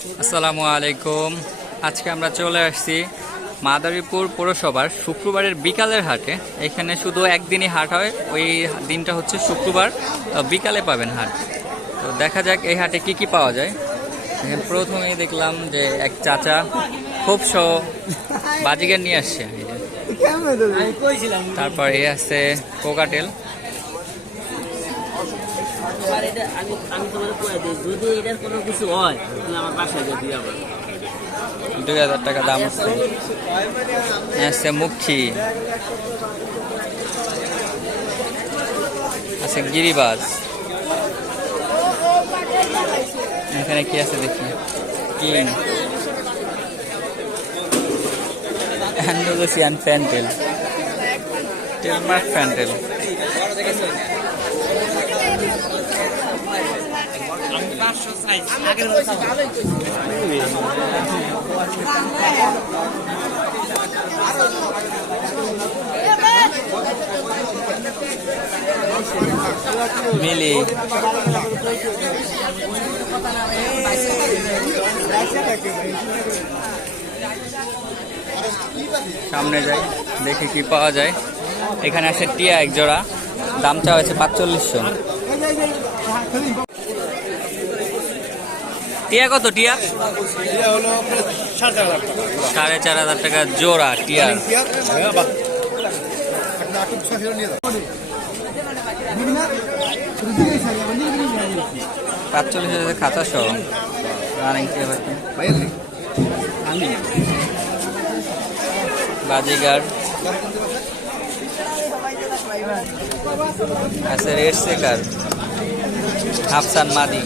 আসসালামু আলাইকুম। আজকে আমরা চলে আসছি মাদারীপুর পৌরসভার শুক্রবারের বিকালের হাটে। এখানে শুধু একদিনই হাট হয় ওই দিনটা হচ্ছে শুক্রবার। বিকালে পাবেন হাট। তো দেখা যাক এই হাটে কি কি পাওয়া যায়। প্রথমেই দেখলাম যে এক চাচা খুব সহ বাজিগার নিয়ে আসছে। তারপর এই আছে কোকাটেল। দিই হয় হাজার টাকা দাম আছে আছে মুখী। আছে গিরিবাজ। এখানে কি আছে দেখি? কিং। অ্যান্ডোলোসিয়ান প্যান্টেল টেলমার্ক মিলি সামনে যাই, দেখি কি পাওয়া যায়। এখানে আছে টিয়া এক জোড়া দাম চাওয়া হয়েছে পাঁচচল্লিশশো। টিয়া কত টিয়া? সাড়ে চার হাজার টাকা। জোড়া টিয়ার পাঁচচল্লিশ হাজার খাতা সহ। টিয়া বাজিগার। আছে রেড সেকার হাফসান মাদি।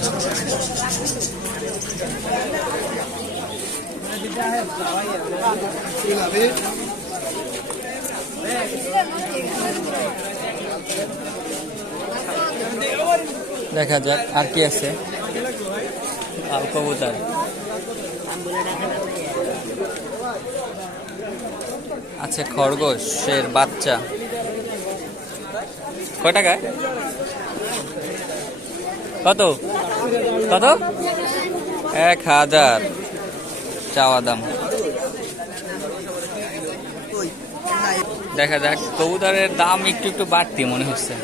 দেখা যাক আর কি আছে। আছে খরগোশের বাচ্চা। কয় টাকা কত? কত? এক হাজার। চাওয়া দাম। দেখা যাক কবুতরের দাম একটু একটু বাড়তি মনে হচ্ছে।